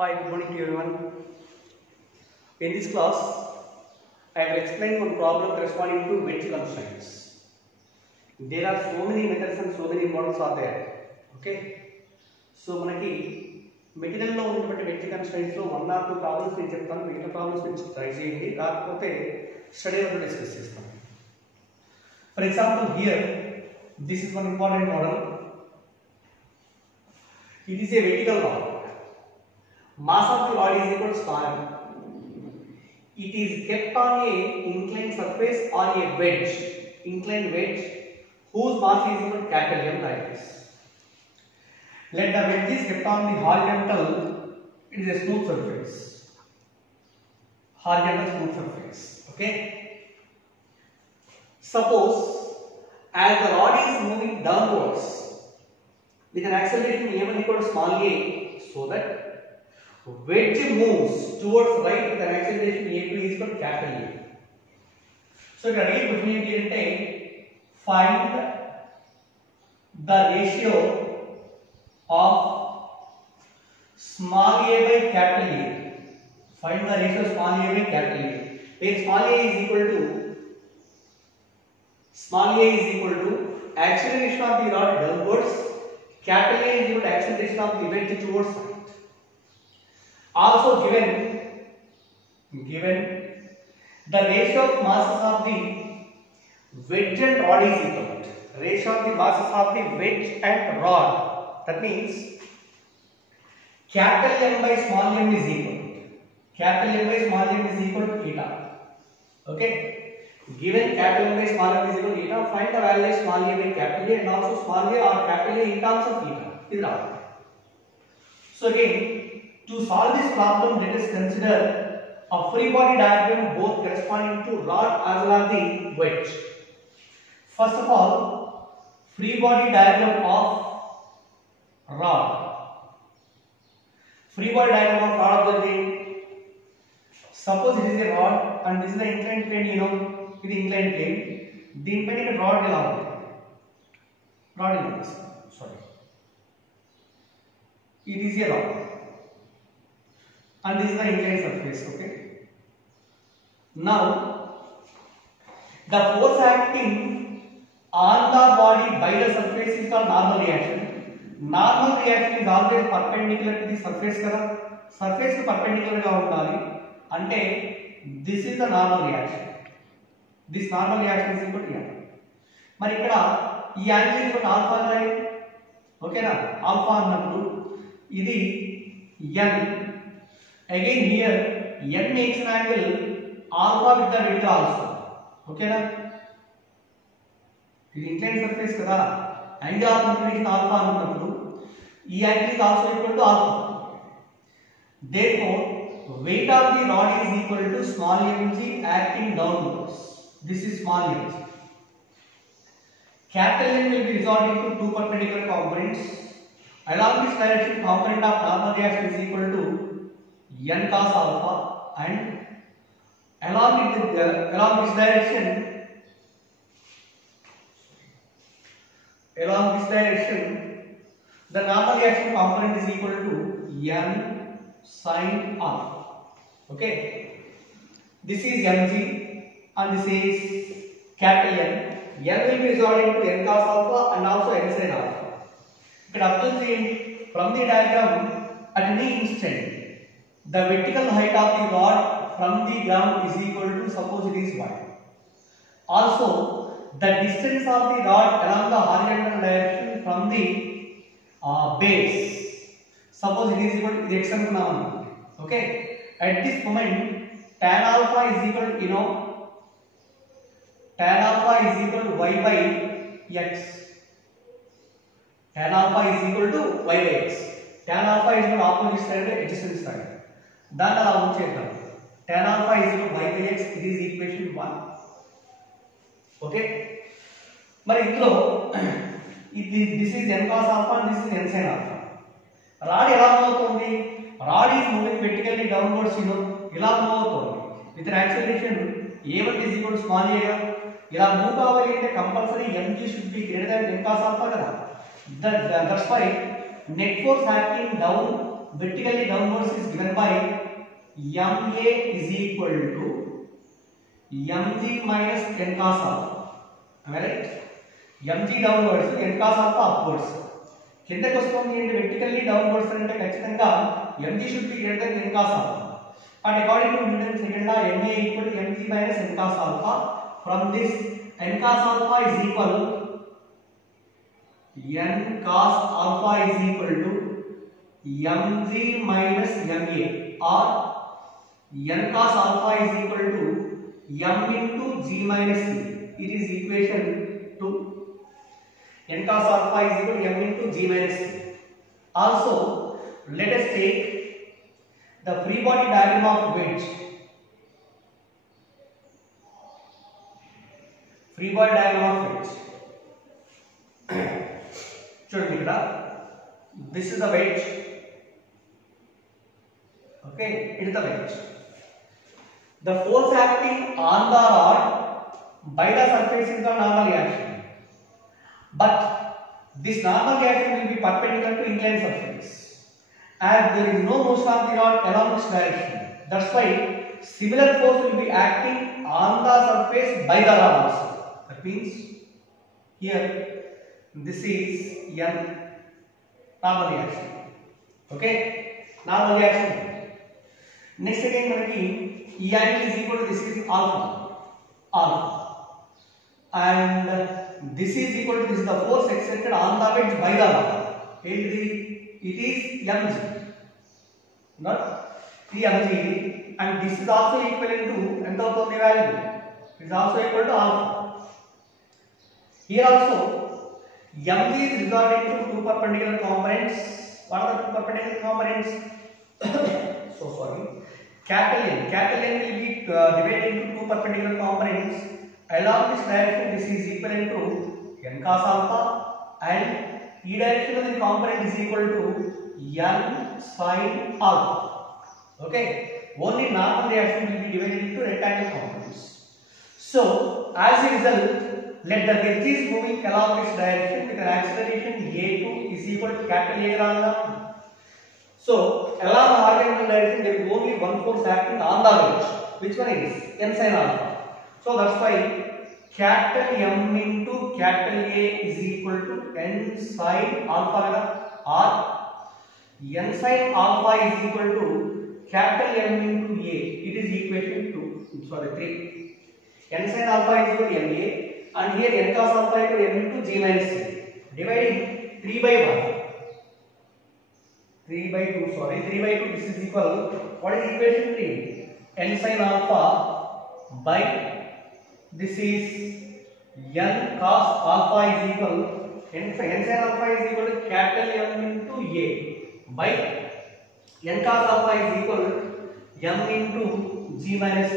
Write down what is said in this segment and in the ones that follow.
Hi, good morning to everyone. In this class, I will explain one problem corresponding to wedge constraints. There are so many methods and so many models are there. Okay. So మనకి material లో ఉన్నటువంటి wedge constraints లో 1 or 2 problems నేను చెప్తాను. మిగతా problems మీరు try చేయండి. కాకపోతే స్టడీ లో డిస్కస్ చేస్తాం. For example, here this is one important model. It is a vertical rod. Mass of the rod is equal to small m. It is kept on a inclined surface or a wedge, inclined wedge, whose mass is equal to capital M like this. Let the wedge is kept on the horizontal. It is a smooth surface. Horizontal smooth surface. Okay. Suppose as the rod is moving downwards with an acceleration m equal to small a, so that wedge moves towards right with an acceleration a2 is equal to capital A. So ఇక్కడ అడిగే question ఏంటి అంటే find the ratio of small a by capital A. Find the ratio of small a by capital A. Where small a is equal to acceleration of the rod downwards, capital A is equal to acceleration of the wedge towards right. Also given the ratio of masses of the wedge and rod is equal to ratio of the masses of the wedge and rod. That means capital M by small m is equal to eta. Okay. Given capital M by small m is equal to eta, find the value of small a by capital A and also small a or capital A in terms of eta. Is right. So again, to solve this problem, let us consider a free body diagram both corresponding to rod as well as the wedge. First of all, free body diagram of rod. Free body diagram of rod of the suppose it is a rod and this is the inclined plane, it is inclined plane. దీనిపైన rod ఎలా ఉంది? It is a rod. And this is the inclined surface. Okay. Now the force acting on the body by the surface is called normal reaction. Normal reaction is always perpendicular to the surface kada. Surface కి perpendicular గా ఉండాలి. అంటే this is the normal reaction. This normal reaction is equal to n. మరి ఇక్కడ ఈ angle equal to alpha కదా. ఓకేనా? Alpha అన్నప్పుడు ఇది n. Again here n makes an angle alpha with the vertical also. Okay na? This inclined surface kada, angle of inclination alpha annappudu ee angle is also equal to alpha. Therefore weight of the rod is equal to small mg acting downwards. This is small mg. Capital M will be resolved into two perpendicular components. Along this direction, component of normal reaction is equal to n cos alpha, and along this direction the normal reaction component is equal to n sin alpha. Okay, this is mg and this is capital N. N will be resolved into n cos alpha and also n sin alpha. ఇక్కడ observe చేయండి, from the diagram at any instant the vertical height of the rod from the ground is equal to, suppose it is y. Also the distance of the rod along the horizontal direction from the base, suppose it is equal to x అనుకున్నాం. Okay, at this moment tan alpha is equal to tan alpha is equal to y by x. Tan alpha is equal to y by x. Tan alpha is equal to opposite side and adjacent side. దాన్ని అలా ఉంచేద్దాం. tan alpha is equal to y by x. It is equation 1. Okay, మరి ఇందులో this is n cos alpha and this is n sin alpha. Rod ఎలా move అవుతుంది? Rod is moving vertically downwards, ఇలా move అవుతుంది with an acceleration a1 is equal to small a గా. ఇలా move కావాలి అంటే compulsory mg should be greater than n cos alpha కదా. That's why net force acting down vertically downwards is given by MA is equal to mg minus n cos alpha. Am I right? mg downwards, n cos alpha upwards. కిందకి వస్తుంది అంటే vertically downwards అంటే ఖచ్చితంగా mg should be greater than n cos alpha. But according to Newton's second law, MA equal to mg minus n cos alpha. From this, n cos alpha is equal n cos alpha is equal to mg minus ma, or n cos alpha is equal to m into g minus c. It is equation 2. N cos alpha is equal to m into g minus c. Also, let us take the free body diagram of wedge. Free body diagram of wedge. చూడండి ఇక్కడ, this is the wedge. Okay, it is the wedge. The force acting on the rod by the surface is the normal reaction, but this normal reaction will be perpendicular to inclined surface, and there is no motion of the rod along this direction. That's why similar force will be acting on the surface by the rod also. That means here this is n normal reaction. Okay, normal reaction. Next again manaki e angle is equal to this is alpha, and this is equal to this is the force exerted on the wedge by the rod. It is mg, not 3 mg, and this is also equivalent to ఎంత అవుతుంది value. It is also equal to alpha. Here also mg is resolved into two perpendicular components. What are the two perpendicular components? So sorry. Capital N will be divided into two perpendicular components. Along this direction, this is equivalent to n cos alpha, and e direction of the component is equal to n sin alpha. Okay, only normal reaction will be divided into rectangular components. So, as a result, let the wedge is moving along this direction with an acceleration a2 is equal to capital A lambda. So, along the horizontal direction, there is only one force acting on the wedge. Which one is n sin alpha? So that's why capital M into capital A is equal to n sin alpha, or n sin alpha is equal to capital M into A. It is equation 3. N sin alpha is equal to MA, and here n cos alpha is equal to m into g minus c. Dividing 3 by 2. This is equal. What is equation 3? N sin alpha by this is n cos alpha is equal n sin alpha is equal to capital M into A by n cos alpha is equal m into g minus c.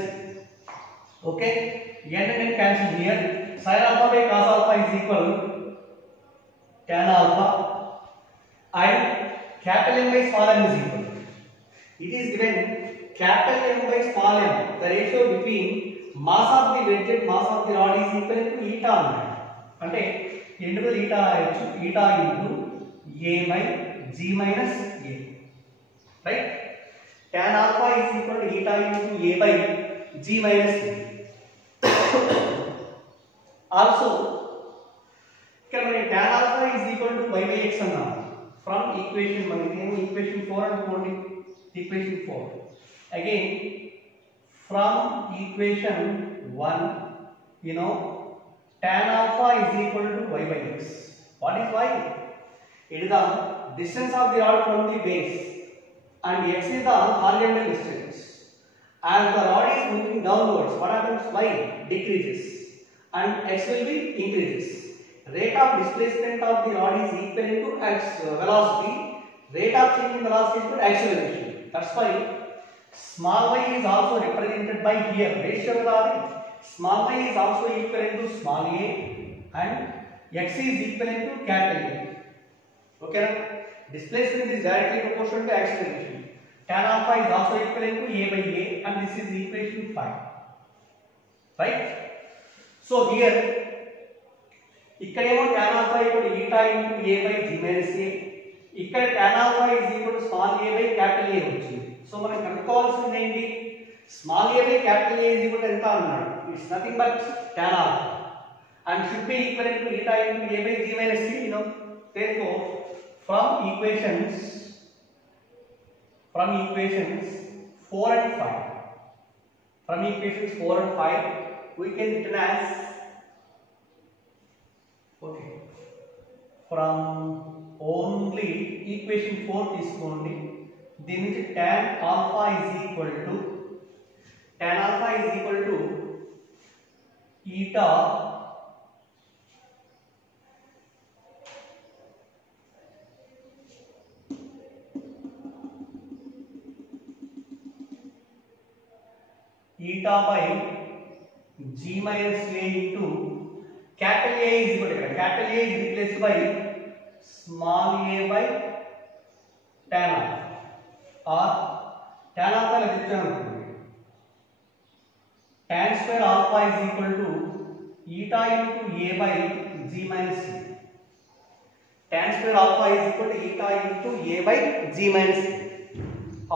Okay, n and n cancel here. Sin alpha by cos alpha is equal tan alpha, and capital M by small m is equal. It is given capital M by small m, the ratio between mass of the wedge and mass of the rod is equal to eta అన్నమాట. అంటే ఎందుకు eta రాయొచ్చు, eta into a by g minus a, right? Tan alpha is equal to eta into a by g minus a. Also ఇక్కడ మనకి tan alpha is equal to y by x అన్నాం. From equation మనకి equation 4 అనుకోండి, equation 4 again. From equation 1, tan alpha is equal to y by x. What is y? It is the distance of the rod from the base, and x is the horizontal distance. As the rod is moving downwards, what happens? Y decreases, and x will be increases. Rate of displacement of the rod is equal to x velocity. Rate of change in velocity is equal to acceleration. That's why small y is also represented by here. Ratio small y is also equivalent to small a, and x is equivalent to capital A. Okay, displacement is directly proportional to acceleration. Tan alpha is also equivalent to a by a, and this is equation 5. Right? So here, ikkademo tan alpha equal to eta into a by g minus a, ఇక్కడ tan alpha is equal to small a by capital A వచ్చింది. So మనం కనుక్కోవాల్సింది ఏంటి? Small a by capital A is equal to ఎంత అన్నాడు? It's nothing but tan alpha and should be equivalent to eta into a by g minus c, you know. Therefore from equations 4 and 5 we can written as, okay, from only equation 4 తీసుకోండి. దీని నుంచి tan alpha is equal to eta by g minus a into capital A is equal to, capital A is replaced by small a by tan alpha, or tan alpha tan square alpha is equal to eta into a by g minus c. Tan square alpha is equal to eta into a by g minus c,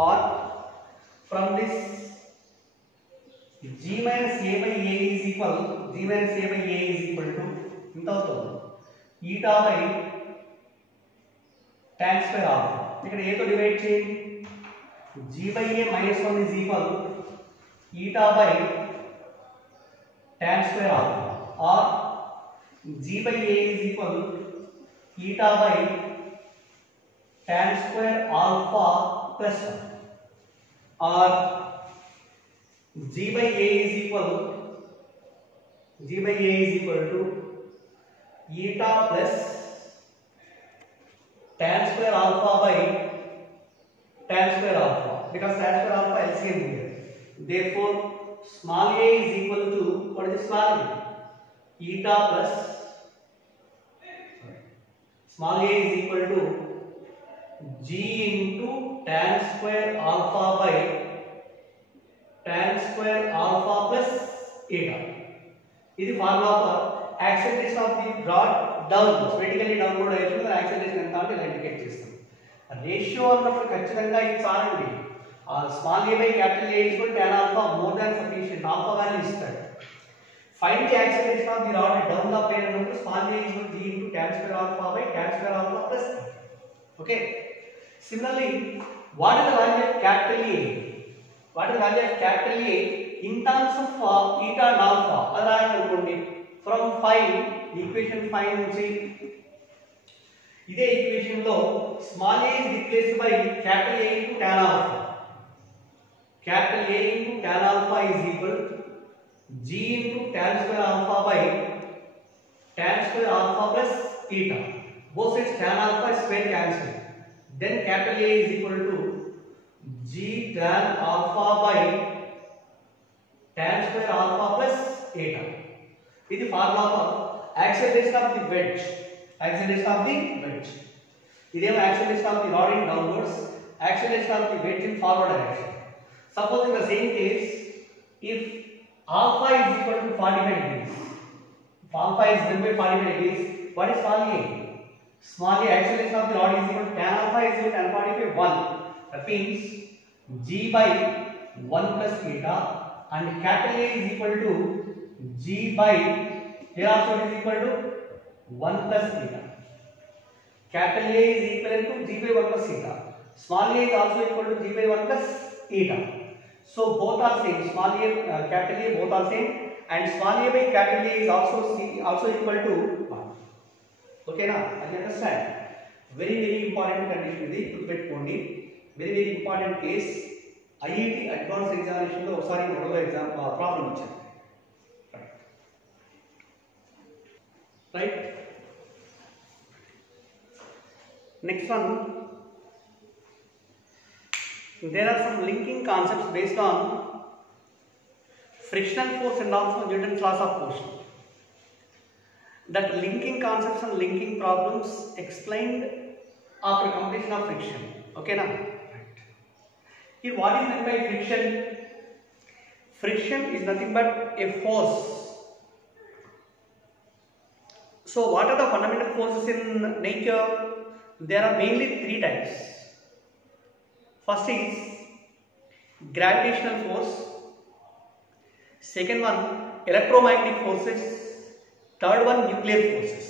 or from this g minus a by a is equal to ఎంత అవుతుంది? eta by tan square alpha. ఇక్కడ a తో divide చేయండి. g by a minus 1 is equal eta by tan square alpha, or g by a is equal eta by tan square alpha plus 1, or g by a is equal to eta plus tan square alpha by tan square alpha, because tan square alpha LCM here. Therefore small a is equal to, what is small a? Eta plus small a is equal to g into tan square alpha by tan square alpha plus eta. ఇది formula for acceleration of the rod downwards, vertically downward అయితే acceleration ఎంత అంటే ఇలా indicate చేస్తాం. Ratio అన్నప్పుడు ఖచ్చితంగా ఇది చాలండి. Small a by capital A is equal to tan alpha more than sufficient. Alpha value ఇస్తాడు. Find the acceleration of the rod down the plane అన్నప్పుడు small a is equal to g into tan square alpha by tan square alpha plus eta. Okay. Similarly, what is the value of capital A? What is the value of capital A in terms of eta and alpha? అది రాయాలనుకోండి. From 5 equation 5 నుంచి ఇదే equation లో small a is replaced by capital A into tan alpha. Capital A into tan alpha is equal g into tan square alpha by tan square alpha plus eta. Both sides tan alpha is square cancel. Then capital A is equal to g tan alpha by tan square alpha plus eta. This is formula for acceleration of the wedge. Acceleration of the wedge. This is acceleration of the rod in downwards. Acceleration of the wedge in forward direction. Suppose in the same case, if alpha is equal to 45 degrees, if alpha is given by 45 degrees, what is small a? Small a acceleration of the rod is equal to tan alpha is equal to tan 45 1. That means g by 1 plus eta, and capital A is equal to g by, here also it is equal to 1 plus eta. Capital A is equal to g by 1 plus eta. Small a is also equal to g by 1 plus eta. So both are same. Small a, capital A both are same, and small a by capital A is also equal to 1. Okay na? I understand. Very important condition ఇది గుర్తుపెట్టుకోండి. Very important case. IIT advance examination లో ఒకసారి model exam problem వచ్చింది. Right? Next one, there are some linking concepts based on frictional force and also Newton's laws of motion. That linking concepts and linking problems explained after completion of friction. Okay now? Right. Here what is meant by friction? Friction is nothing but a force. So what are the fundamental forces in nature? there are mainly three types. First is gravitational force, second one electromagnetic forces, third one nuclear forces.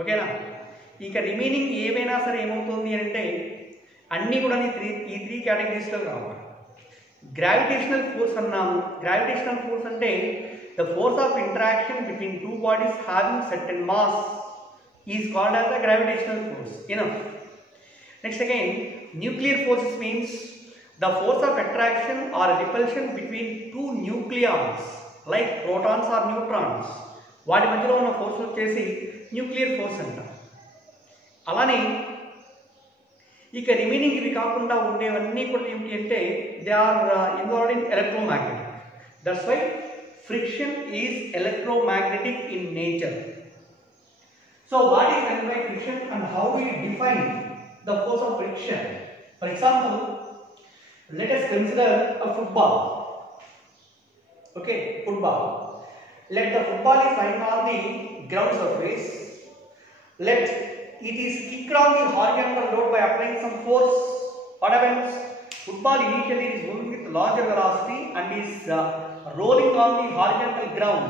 ఓకేనా? ఇక remaining ఏమైనా సరే ఏమవుతుంది అంటే అన్నీ కూడా ఈ three కేటగిరీస్లో రావాలి. గ్రావిటేషనల్ ఫోర్స్ అన్నాము. గ్రావిటేషనల్ ఫోర్స్ అంటే the force of interaction between two bodies having certain mass is called as the gravitational force. Next again nuclear forces means the force of attraction or repulsion between two nucleons like protons or neutrons. వాటి మధ్యలో ఉన్న force వచ్చేసి nuclear force అంటారు. అలానే ఇక remaining ఇవి కాకుండా ఉండేవన్నీ కూడా ఏమిటి అంటే they are involved in electromagnetic. That's why friction is electromagnetic in nature. So what is meant by friction and how we define the force of friction? For example, let us consider a football. Okay, football. Let the football is lying on the ground surface. Let it is kicked on the horizontal load by applying some force. What happens? Football initially is moving with larger velocity and is rolling on the horizontal ground.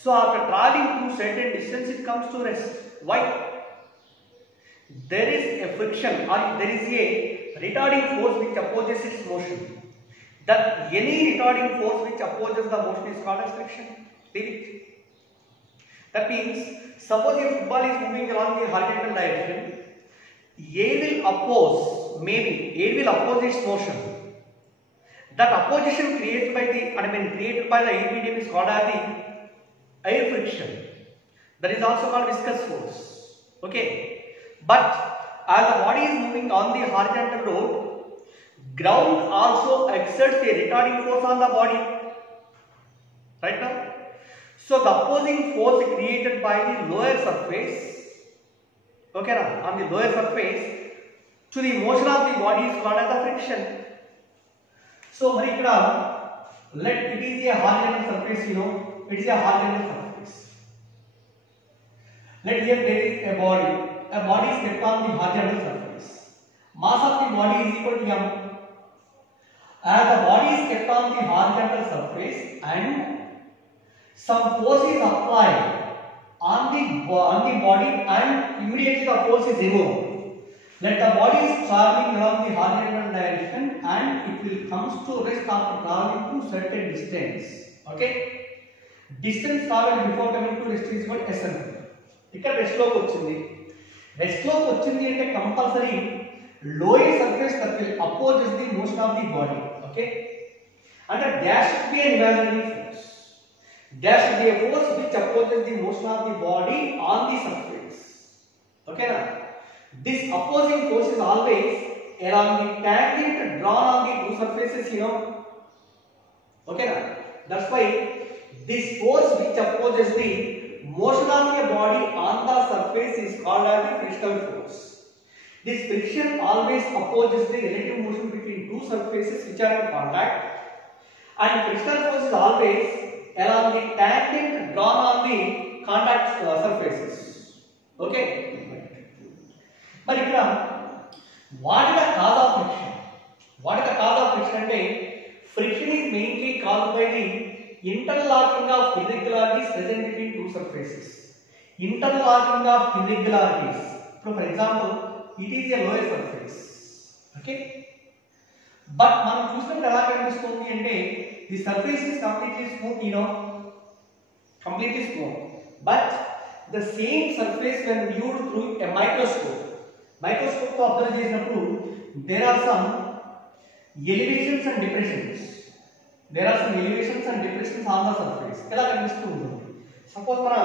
So after traveling through certain distance, it comes to rest. Why? There is a friction or there is a retarding force which opposes its motion. That any retarding force which opposes the motion is called as friction. Read it. That means, suppose a football is moving along the horizontal direction, air will oppose, maybe air will oppose its motion. That opposition created by the air medium is called as the air friction. That is also called viscous force. Okay. But as the body is moving on the horizontal load, ground also exerts a retarding force on the body. Right now? So the opposing force created by the lower surface, okay, on the lower surface to the motion of the body is called as the friction. So let it is a horizontal surface, it is a horizontal surface. Let here there is a body. A body is kept on the horizontal surface. Mass of the body is equal to m. As the body is kept on the horizontal surface and some force is applied on the body and immediately the force is removed. Let the body is traveling along the horizontal direction and it will comes to rest after traveling to certain distance. Okay? Distance traveled before coming to rest is called SN. ఇక్కడ rest లోకి వచ్చింది. Rest లోకి వచ్చింది అంటే compulsory lower surface that will opposes the motion of the body. Okay, అంటే there should be an imaginary force. There should be a force which opposes the motion of the body on the surface. Okay na? This opposing force is always along the tangent drawn on the two surfaces, Okay na? That's why this force which opposes the motion of a body on the surface is called as the frictional force. This friction always opposes the relative motion between two surfaces which are in contact, and frictional force is always along the tangent drawn on the contact surfaces. Okay. But here, what is the cause of friction? What is the cause of friction? Ante friction is mainly caused by the interlocking of irregularities present between two surfaces. Interlocking of irregularities. So for example, it is a lower surface. Okay. But మనం చూసినప్పుడు ఎలా కనిపిస్తుంది అంటే the surface is completely smooth, completely smooth. But the same surface when viewed through a microscope తో observe చేసినప్పుడు there are some elevations and depressions. There are some elevations and depressions on the surface. ఎలా కనిపిస్తూ ఉంటుంది? Suppose మన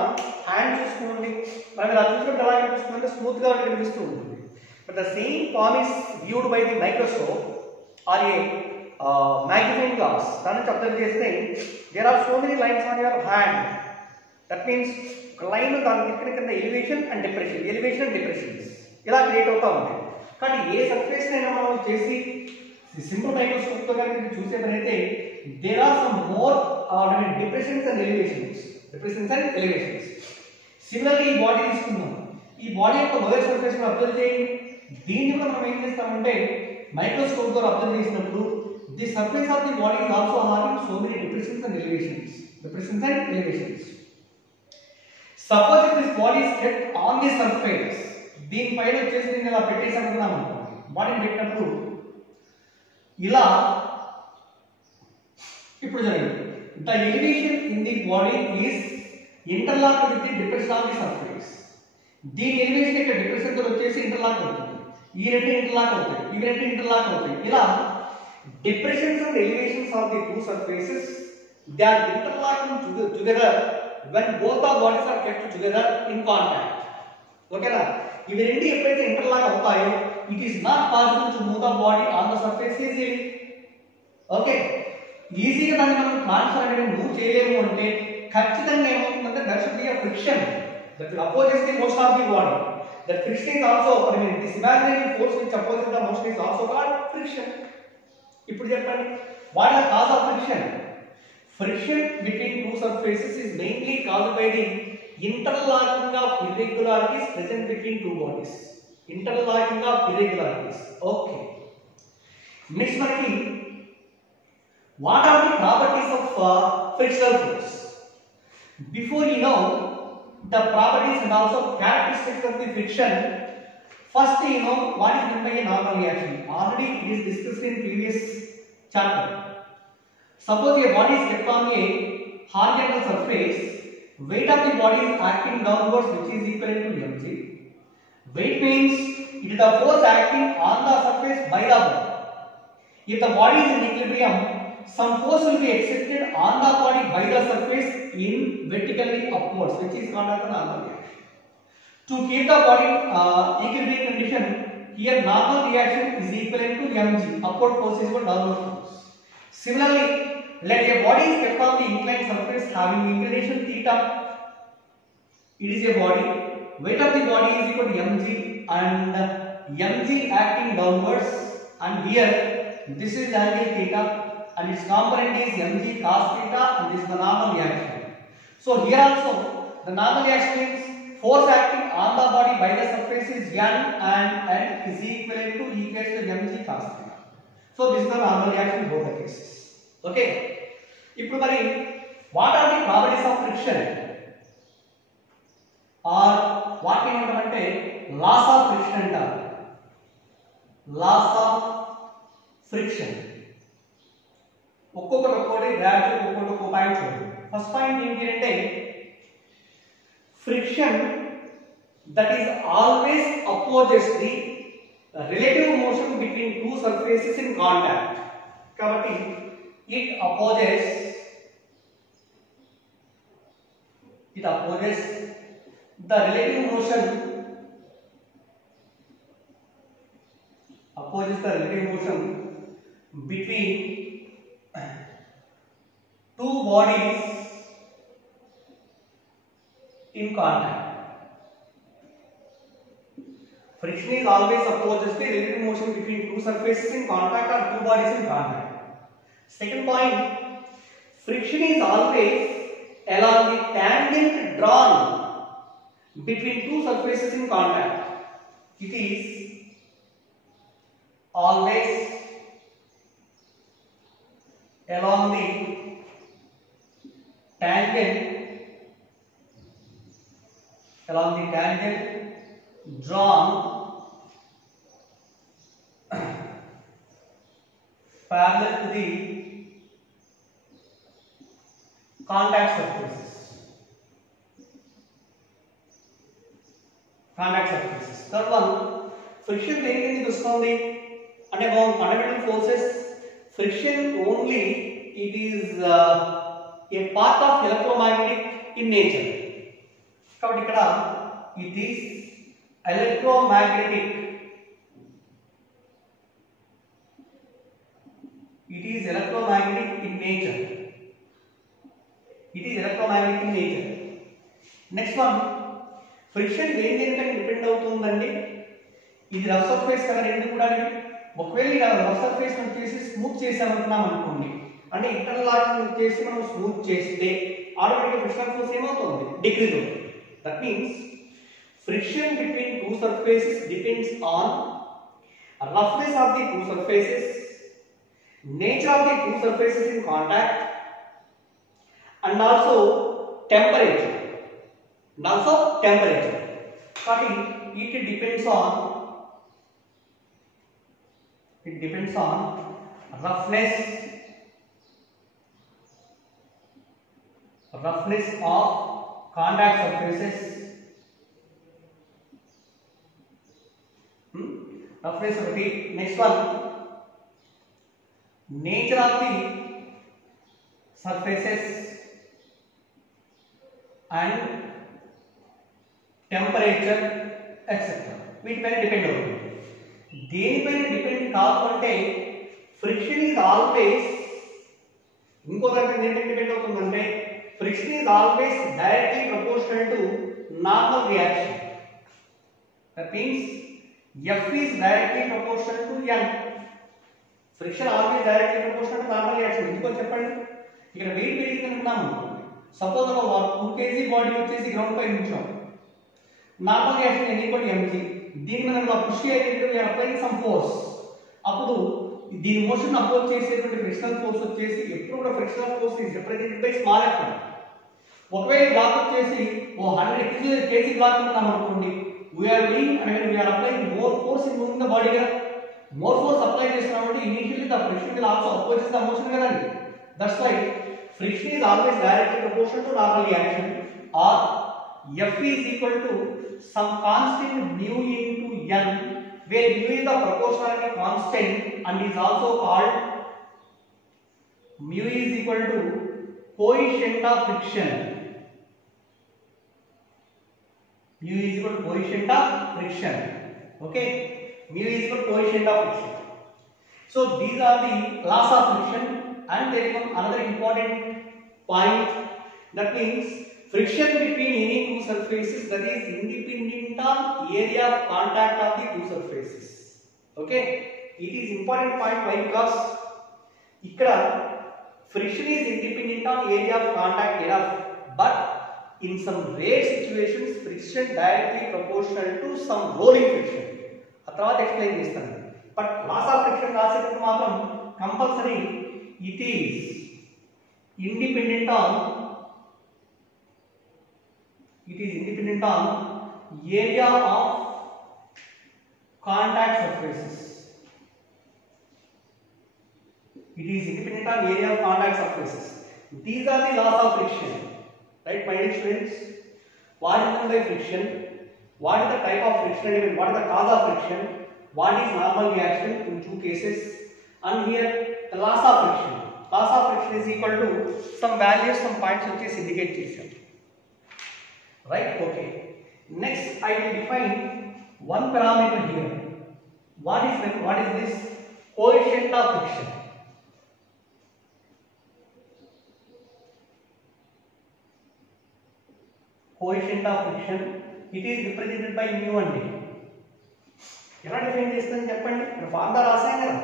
hand చూసుకోండి, మనం ఇలా చూసినప్పుడు ఎలా కనిపిస్తుందంటే స్మూత్ గా కనిపిస్తూ ఉంటుంది. But the same palm is viewed by the microscope or a magnifying glass. దాని నుంచి అబ్జర్వ్ చేస్తే there are so many lines on your hand. That means ఒక లైన్ దాని కింద ఎలివేషన్ అండ్ డిప్రెషన్స్ ఇలా క్రియేట్ అవుతా ఉంటాయి. కానీ ఏ సర్ఫేస్ అయినా మనం చేసి సింపుల్ మైక్రోస్కోప్ తో కనుక చూసే పని అయితే there are some more depressions and elevations. Similarly, ఈ బాడీ తీసుకుందాం. ఈ బాడీ యొక్క మొదటి సర్ఫేస్ ని అబ్జర్వ్ చేయండి. దీన్ని కూడా మనం ఏం చేస్తామంటే మైక్రోస్కోప్ ద్వారా అబ్జర్వ్ చేసినప్పుడు the surface of the body is also having so many depressions and elevations. Suppose if this body is kept on the surface, దీనిపైన వచ్చేసి నేను ఇలా పెట్టేసి అనుకున్నాం అనుకోండి. బాడీని పెట్టినప్పుడు ఇలా ఇప్పుడు జరిగింది. The elevation in the body is interlock with the depression of the surface. దీని ఎలివేషన్ ఇక్కడ డిప్రెషన్ తో వచ్చేసి ఇంటర్లాక్ అవుతుంది. ఈ రెండు ఇంటర్లాక్ అవుతాయి, ఈ రెండు ఇంటర్లాక్ అవుతాయి. ఇలా depressions and elevations of the two surfaces they are interlocking together when both the bodies are kept together in contact. ఓకేనా? ఇవి రెండు ఎప్పుడైతే ఇంటర్లాక్ అవుతాయో it is not possible to move the body on the surface easily. Okay, ఈజీగా దాన్ని మనం transfer అనేది move చేయలేము అంటే ఖచ్చితంగా ఏమవుతుందంటే there should be a friction that will opposes the motion of the body. That friction is also, I mean, this imaginary force which opposes the motion is also called friction. ఇప్పుడు చెప్పండి, what is the cause of friction? Friction between two surfaces is mainly caused by the interlocking of irregularities present between two bodies. Interlocking of irregularities. Okay. Next మనకి what are the properties of frictional force? Before you know the properties and also characteristics of the friction, first you know what is meant by a normal reaction. Already it is discussed in previous chapter. Suppose a body is kept on a horizontal surface, weight of the body is acting downwards, which is equivalent to mg. Weight means it is the force acting on the surface by the body. If the body is in equilibrium, some force will be exerted on the body by the surface in vertically upwards, which is called as the normal reaction. To keep the body equilibrium condition, here normal reaction is equivalent to mg. Upward force is equal to downward force. Similarly, let a body is kept on the inclined surface having inclination theta. It is a body. Weight of the body is equal to mg and mg acting downwards, and here this is angle theta and its component is mg cos theta, and this is the normal reaction. So here also the normal reaction means force acting on the body by the surface is n and n is equivalent to e raised to mg cos theta. So this is the normal reaction in both the cases. Okay. ఇప్పుడు మరి what are the properties of friction or what ఏమంటామంటే laws of friction అంటారు. laws of friction ఒక్కొక్కటి graduate ఒక్కొక్క point చూడండి. First point ఏంటి అంటే friction that is always opposes the relative motion between two surfaces in contact. కాబట్టి it opposes the relative motion between two bodies in contact. Friction is always opposes the relative motion between two surfaces in contact or two bodies in contact. Second point, friction is always along the tangent drawn between two surfaces in contact. It is always along the tangent drawn parallel to the contact surfaces. Third one, friction దేనికి వస్తుంది అంటే fundamental forces. Friction only it is a part of electromagnetic in nature. కాబట్టి ఇక్కడ it is electromagnetic. It is electromagnetic in nature. Next one, friction దేనిపైన depend అవుతుందండి. ఇది rough surface కదా రెండు కూడా. ఒకవేళ ఇలా రఫ్ సర్ఫేస్ వచ్చేసి స్మూత్ చేసామనుకున్నాం అనుకోండి, అంటే ఇంటర్లాకింగ్ వచ్చేసి మనం స్మూత్ చేస్తే ఆటోమేటిక్ ఫ్రిక్షన్ ఫోర్స్ ఏమవుతుంది, డిక్రీజ్ అవుతుంది. That means friction between two surfaces depends on roughness of the two surfaces, nature of the two surfaces in contact, and also temperature. But it depends on roughness of contact surfaces. Roughness of the next one, nature of the surfaces and temperature etc. వీటిపైన depend అవుతుంది. దేనిపైన depend కాకుంటే friction is always, ఇంకో రకంగా దేనిపైన depend అవుతుందంటే friction is always directly proportional to normal reaction. That means F is directly proportional to N. Friction always directly proportional to normal reaction. ఎందుకో చెప్పండి. ఇక్కడ వెయిట్ పెరిగింది అనుకున్నాము. సపోజ్ ఒక 2 kg బాడీ వచ్చేసి గ్రౌండ్ పై ఉంచాం. Normal reaction n = mg. దీని మీద మనం పుష్ చేయాలంటే we are applying some force. అప్పుడు దీని మోషన్ అపోజ్ చేసేటువంటి ఫ్రిక్షనల్ ఫోర్స్ వచ్చేసి ఎప్పుడు కూడా frictional force is represented by small f. ఒకవేళ బ్లాక్ వచ్చేసి 100 kg బ్లాక్ ఉన్నాం అనుకోండి, we are doing and when we are applying more force in moving the body, more force apply చేస్తున్నామంటే initially the friction will also opposes the motion కదండి. That's why friction is always directly proportional to normal reaction, or F is equal to some constant mu into N, where mu is the proportionality constant and is also called mu is equal to coefficient of friction. Mu is equal to coefficient of friction. Okay, mu is equal to coefficient of friction. So these are the laws of friction, and there is another important point, that means friction between any two surfaces, that is independent on area of contact of the two surfaces. Okay, it is important point. Why? Because ikkada friction is independent on area of contact enough, but in some rare situations friction directly proportional to some rolling friction. ఆ తర్వాత explain చేస్తాను. But loss of friction రాసేటప్పుడు మాత్రం compulsory it is independent on area of contact surfaces. It is independent on area of contact surfaces. These are the laws of friction. Right, my dear students? What is meant by friction? What is the type of friction? I mean, what is the cause of friction? What is normal reaction in two cases? And here the laws of friction. Laws of friction is equal to some values, some points which is indicated. Right? Okay. Next, I will define one parameter here. What is this? Coefficient of friction. Coefficient of friction, it is represented by mu and d. ఎలా define చేస్తాను చెప్పండి. ఇక్కడ formula రాసాం కదా,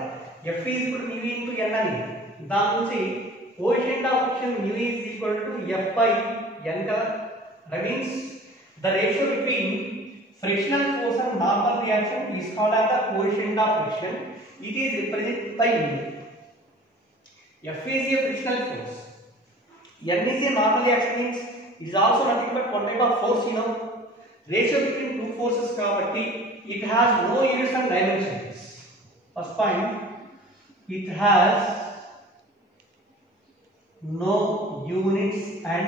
F is equal to mu into n అని. దాని నుంచి coefficient of friction mu is equal to F by n కదా. That means the ratio between frictional force and normal reaction is called as the coefficient of friction. It is represented by mu. F is a frictional force, n is a normal reaction, means it is also nothing but one type of force. Ratio between two forces kabatti it has no units and dimensions. First point, it has no units and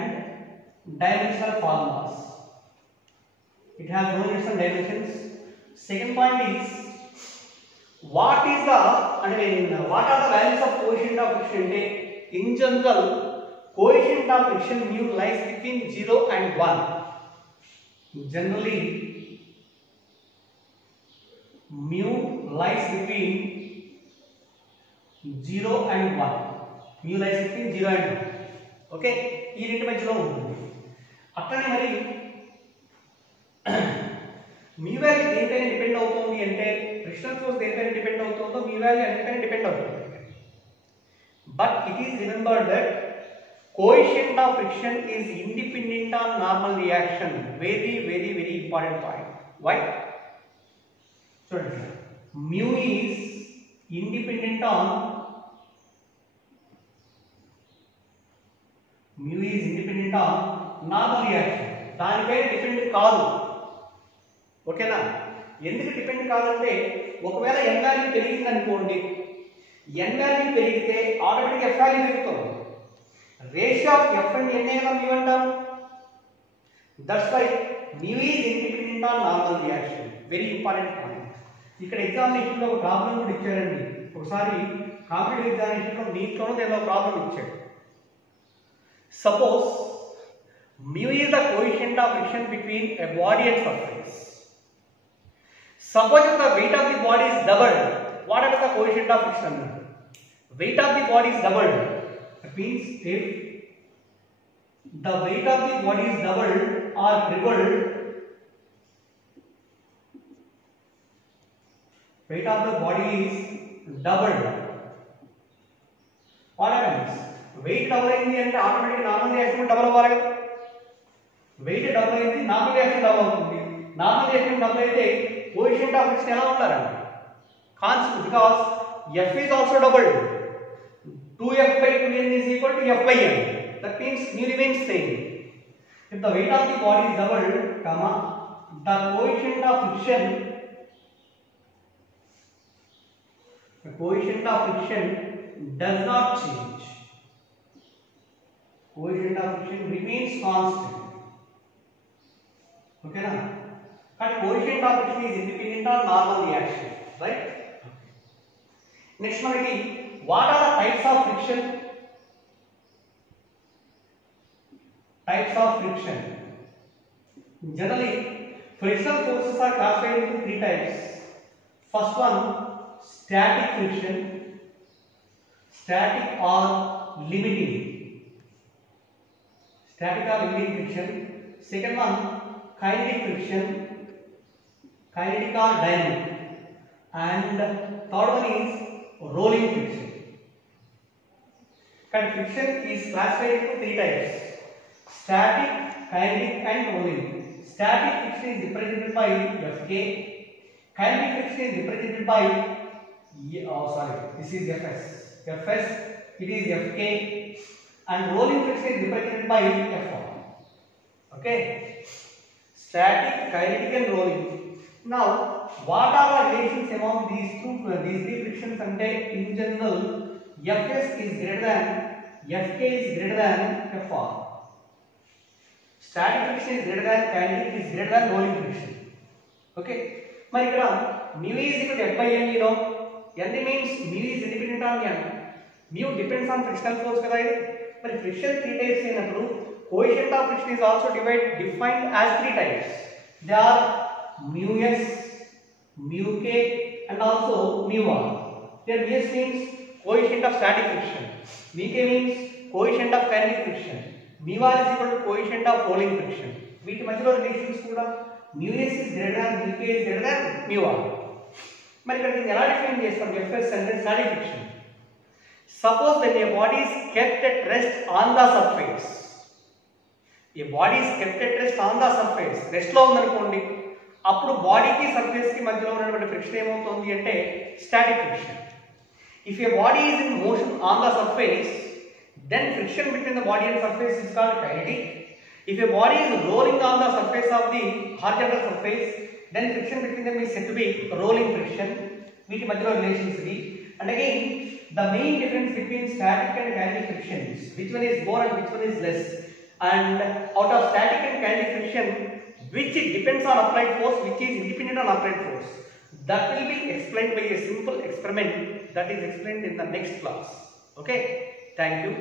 dimensional formulas. It has no units and dimensions. Second point is, what are the values of coefficient of friction? In general, coefficient of friction mu lies between 0 and 1. Generally, mu lies between 0 and 1. Mu lies between 0 and 1. Okay, ఈ రెండు మధ్యలో ఉంటుంది. అట్లనే మరి mu value దేనిపైన depend అవుతుంది అంటే, frictional force దేనిపైన డిపెండ్ అవుతుందో mu వాల్యూ అన్నిటిపైన డిపెండ్ అవుతుంది. But it is remembered that coefficient of friction is independent on normal reaction. Very important point. Why? So mu is independent on normal reaction. దానిపై depend కాదు. ఓకేనా? ఎందుకు depend కాదంటే ఒకవేళ n value పెరిగింది అనుకోండి, n value పెరిగితే ఆటోమేటిక్ f వాల్యూ పెరుగుతుంది. Ratio of f and n కదా mu అంటారు. That's why mu is independent on normal reaction. Very important point. ఇక్కడ ఎగ్జామినేషన్ లో ఒక ప్రాబ్లం కూడా ఇచ్చారండి. ఒకసారి కాంపిటేటివ్ ఎగ్జామినేషన్ లో మీట్లోనే ఏదో ప్రాబ్లం ఇచ్చాడు. Suppose mu is the coefficient of friction between a body and surface. Suppose if the weight of the body is doubled, what is the coefficient of friction? Weight of the body is doubled. That means if the weight of the body is doubled or tripled, weight of the body is doubled, what happens? Weight double అయింది అంటే automatic normal reaction double అవ్వాలి కదా. Wait double అయింది, normal reaction double అవుతుంది. Normal reaction double అయితే coefficient of friction ఎలా ఉండాలండి? Constant, because f is also doubled. 2f by 2n is equal to f by n. That means mu remains same. If the weight of the body is doubled, comma, the coefficient of friction does not change. Coefficient of friction remains constant. Okay na? But coefficient of friction is independent on normal reaction, right? Next మనకి what are the types of friction? Types of friction. Generally, frictional forces are classified into three types. First one, static friction, static or limiting. Static or limiting friction. Second one, kinetic friction, kinetic or dynamic. And third one is rolling friction. Friction is classified into three types: static, kinetic and rolling. Static friction is represented by Fk. Kinetic friction is represented by this is Fs. Fs, it is Fk, and rolling friction is represented by F1. Okay, static, kinetic and rolling. Now, what are the relations among these three frictions? Ante in general, Fs is greater than Fk is greater than F1. Static friction is greater than, kinetic is greater than rolling friction. Okay, మరి ఇక్కడ mu is equal to f by n. You know, n means mu is independent on n. Mu depends on frictional force కదా ఇది. మరి friction three types అయినప్పుడు coefficient of friction is also defined as three types. They are mu s, mu k and also mu r. Here mu s means coefficient of static friction, mu k means coefficient of kinetic friction, mu r is equal to coefficient of rolling friction. వీటి మధ్యలో relations కూడా mu s is greater than, mu k is greater than mu r. మరి ఇక్కడ దీన్ని ఎలా define చేస్తాం? Fs అంటే static friction. Suppose when a body is kept at rest on the surface, a body is kept at rest on the surface, rest లో ఉందనుకోండి, అప్పుడు బాడీకి సర్ఫేస్ కి మధ్యలో ఉన్నటువంటి ఫ్రిక్షన్ ఏమవుతుంది అంటే static friction. If a body is in motion on the surface, then friction between the body and surface is called kinetic. If a body is rolling on the surface of the horizontal surface, then friction between them is said to be rolling friction. వీటి మధ్యలో relations ఇది. And again, the main difference between static and kinetic frictions, which one is more and which one is less, and out of static and kinetic friction, which depends on applied force, which is independent on applied force, that will be explained by a simple experiment that is explained in the next class. Okay, thank you.